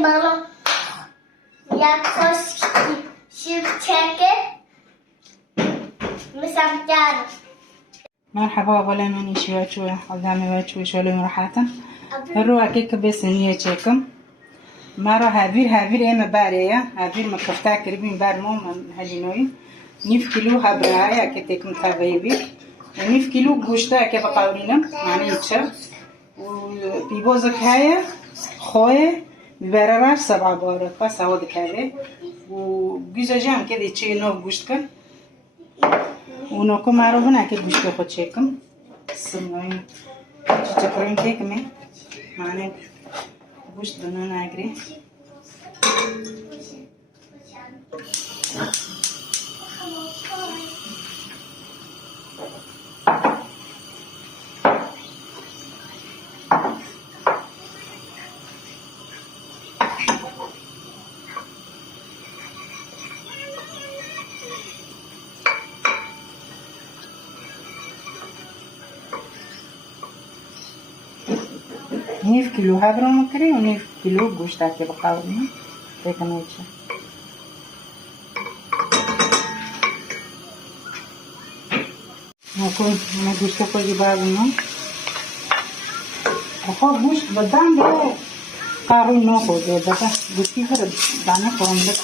mamo jak coś szybciej مسامتان. مرحبا ولا ماني شوي قدامي وشوي شوي مرحبا الروح كيك بسنية شكم مرة هافير إما بارية هافير مكفتا كريبين بار مو من هجينوي 9 كيلو هبرايا كتيكم تابيبي 9 كيلو قوشتا كيف قاولينا يعني يتشر وبيبوزك هاي خوي ببرراش 7 بارك بس هو دكابي وجوزا جام كده يتشي نوف قوشتكن ونوكم معروفنا كي قوشتو خود شيكم سمعين تشكرين كيك مي معنى قوشت بنانا اجري نيف كيلو هابرو مكري ونيف كيلو قوشتا كي بقاولنا هيك نوتشا نكون ما قوشتا كل بابنا أخو قوشت بدان ده قارو نوكو ده بس قوشتي فرد دانا كون لك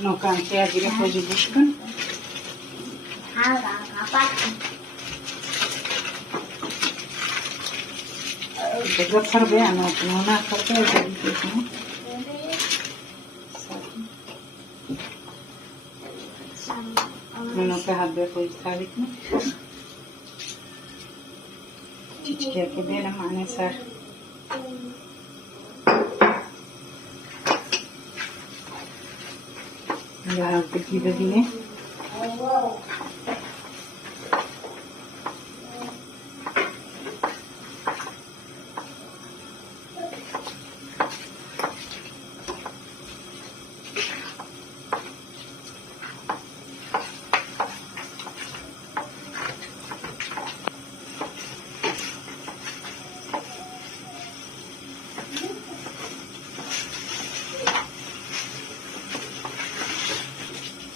No canti a dire così buscan. Devo far bene, non ha fatto il non ho capito poi stavit no. Cichia che bene mane sar. Ya pergi begini.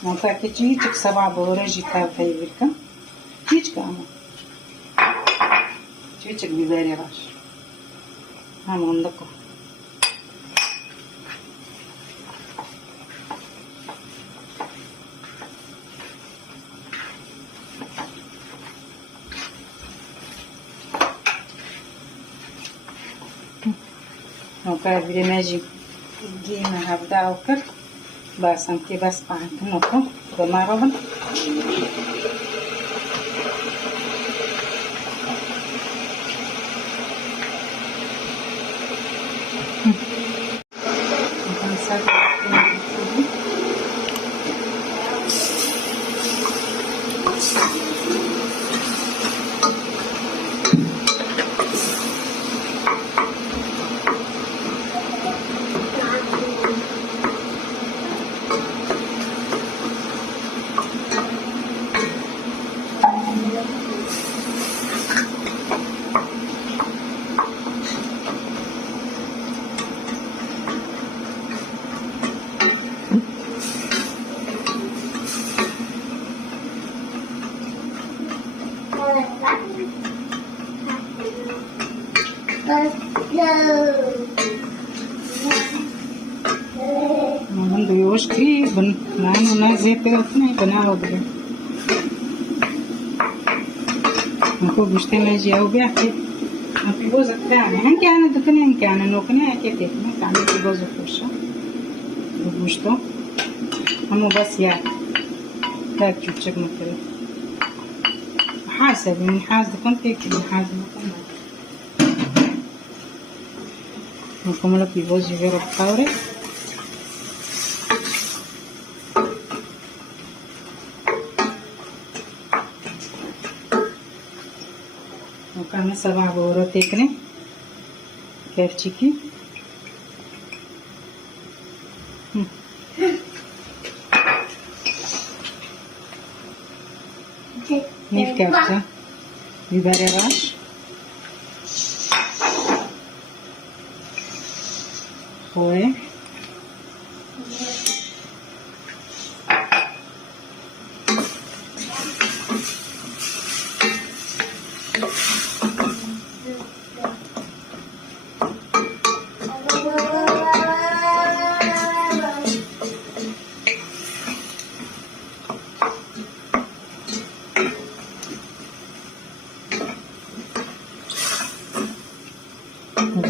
Maka kecil sabah boleh jika favorkan, hiç kamu, hiç biber yarar, ham onda ko. Maka bile magic game habda oker. بس هم که بس پانتون نکن به مرابن ಒಂದು ಯೋಷ್ಟಿ ನಾನು زيتني بنعمل بيه نكون مجتمع جاو بيحكي ما في جوزك تاني انك انا دكني انك انا نوكنا كتير ما كان في جوزك وشا بوشتو همو بس يا تاك تشوفك مثلا حاسب من حاسب كنت هيك من حاسب como lo pivo si vero paure كمان 7 بهارات تكني كرچيكي نيف كرچه biber yavaş koy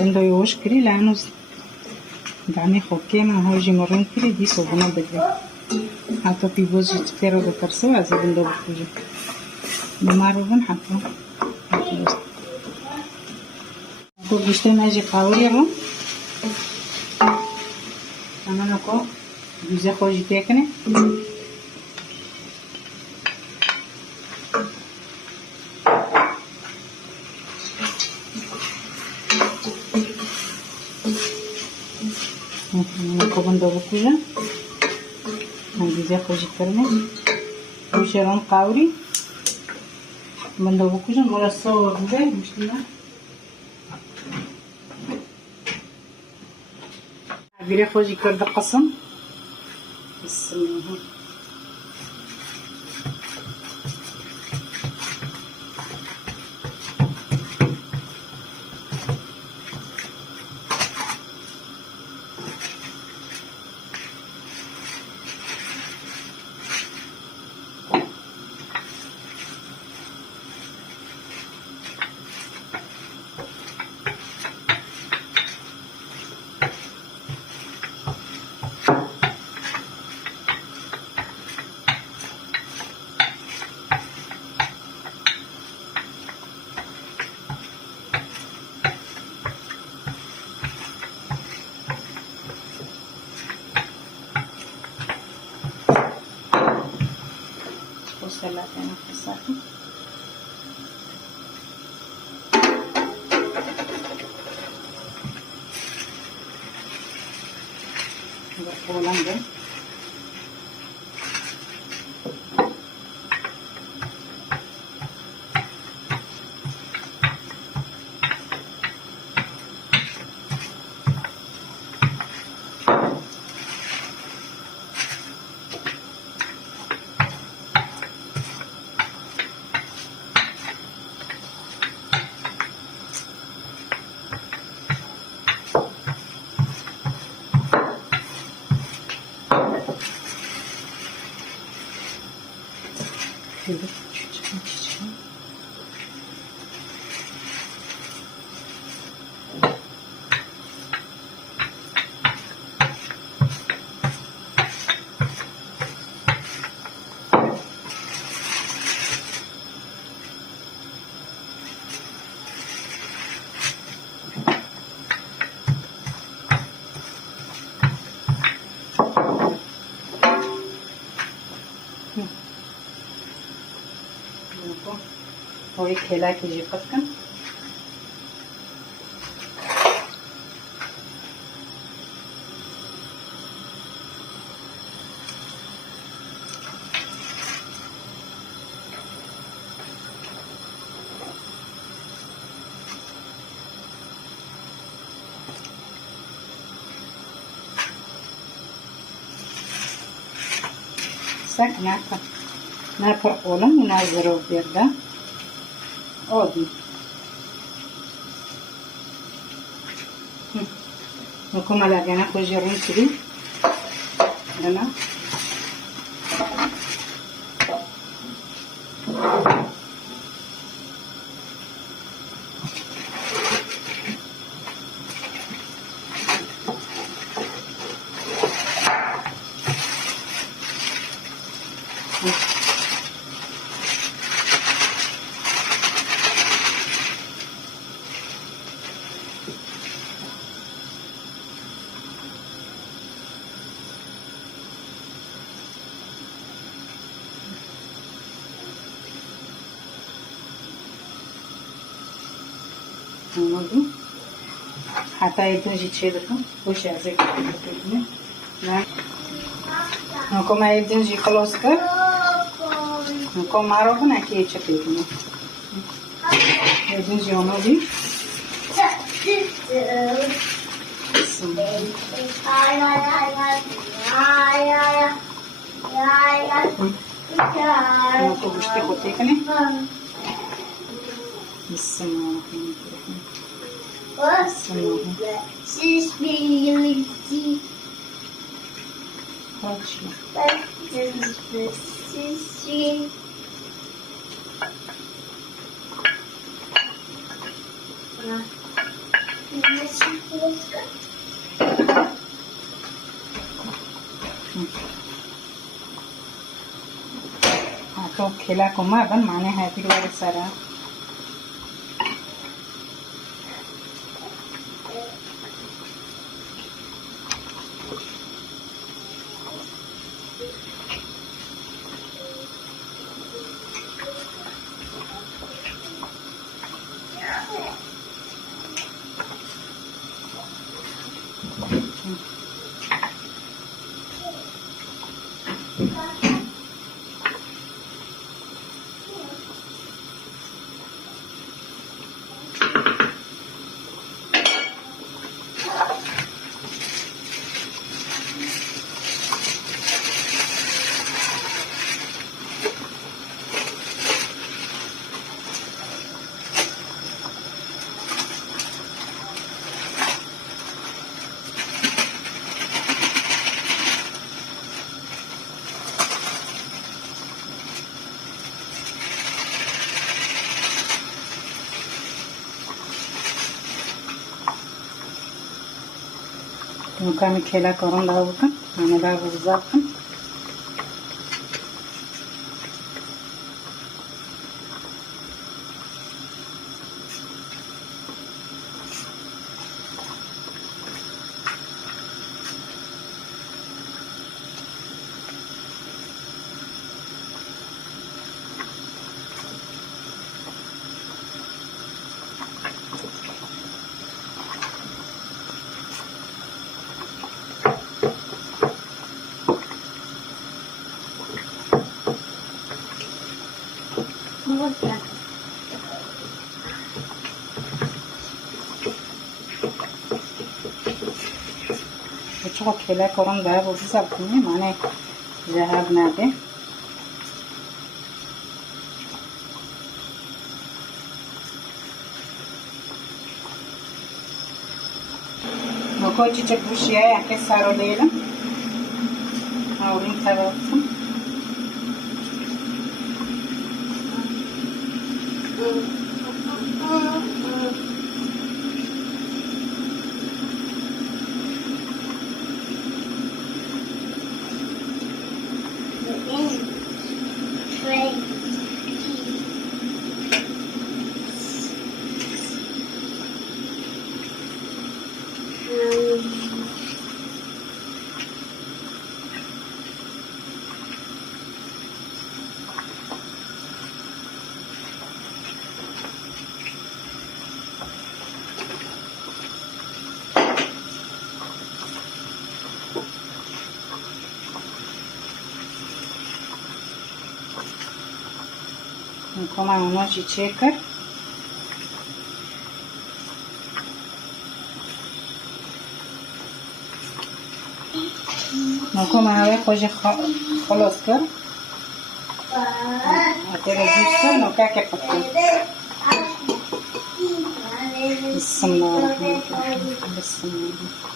بنده يوش كري لانه دعني خوكينا هاجي مرون كري دي صوبنا بدري حتى في بوجي تكيرو بكرسو عزي بنده بكوجي بمارو بن حتى تو بيشتن اجي قاوري رو انا نكو جوزي خوجي تيكني بنده بكوجا هنجيزي خوجي كرني وشيرون قاوري بنده بكوجا نقول الصور بيه مشكلة عبيري خوجي كرد قسم بسم الله سلطة نفسها بقولن ده وهي كيلا كيجي قطن ساك ناكا ناكر قولم ونازرو بيردا أودي نكون على جناح وجرين كذي أنا ನೋಡಿ حتى يدنجي تشيلكم وش عزيك نكون ما يدنجي خلاص كر نكون معروفنا كي تشكيكم يدنجي ونودي نكون بشتي خوتيكني بسم الله الرحمن الرحيم तो खेला कुमा बन माने है फिर वाले सारा kami खेला करून दावकन आणि दाव जाकन بچه‌ها खेला करून दाव जाकन माने जहाब ना दे Mokochi chakushi ya ke saro lela. Aurin tarafı. Come uno ci cerca. نكون هاي خوجي خلاص كر هتبقى جوسة نوكاكي بطل بسم الله الرحمن الرحيم بسم الله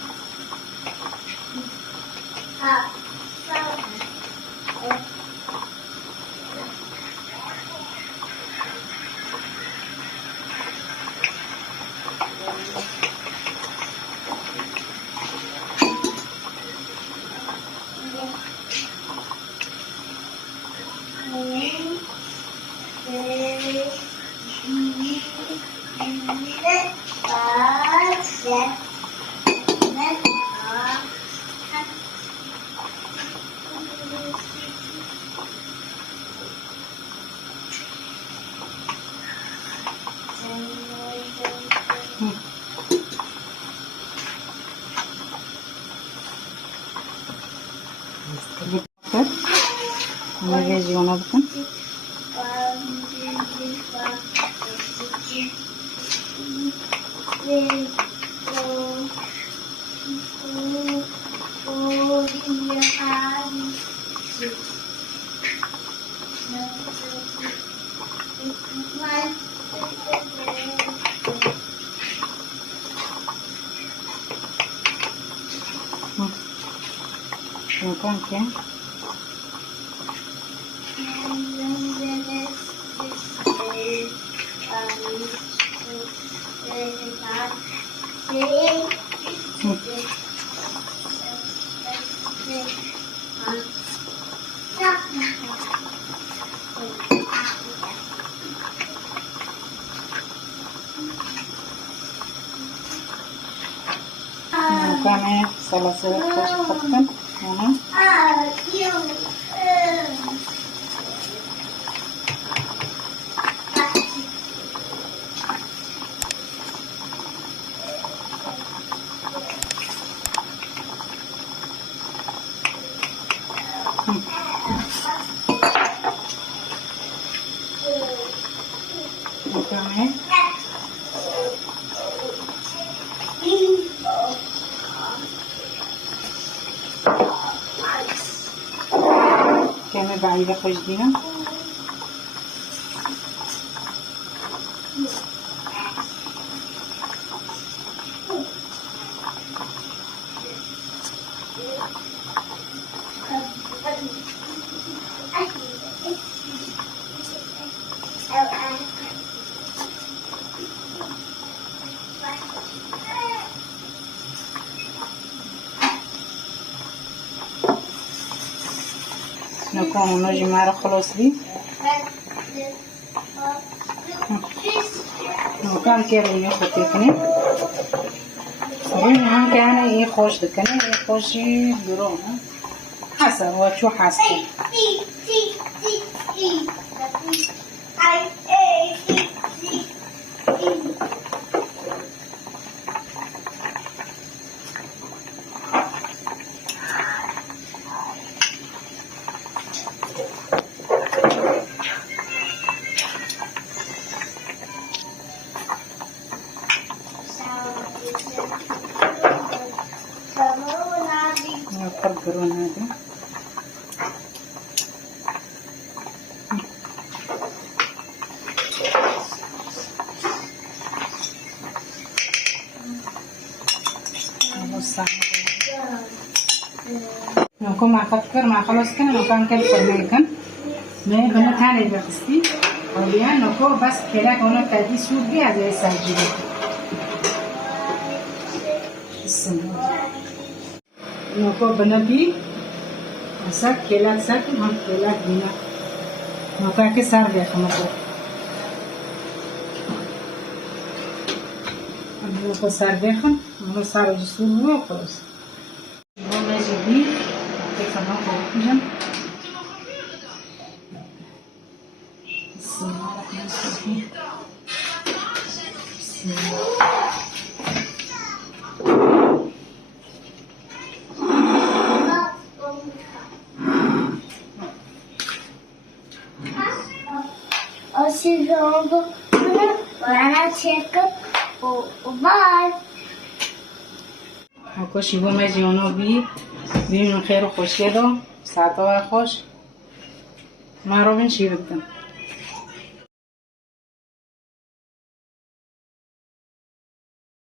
ما بيجي ونبكم مكان كان مكان سلاسل خوش خطن هنا مكان كمان بعيدة خوش دينا نكون نجي مع خلاص لي مكان كيرو ياخد تكني رين هم كان يخش دكني يخش يروح حسب وشو حاسة يفرقرون هذا نكون مع فكر مع خلاص كنا مكان كل فرمان كان ما بنا ثاني بخستي وبيان نكون بس كلا كنا كادي سود بي هذا يسجل نكون بنا بي أساك كلا ساكن هم كلا بنا نكون كسر بيخ نكون نكون سر بيخ نكون سر جسور وخلاص والله جديد كيف ناخذ جنب بسم الله الرحمن الرحيم بسم الله وانا تشيك وباي اكو شيبو ما جيونو بي من خير وخوش كدو ساعتها خوش ما رو من شي بدن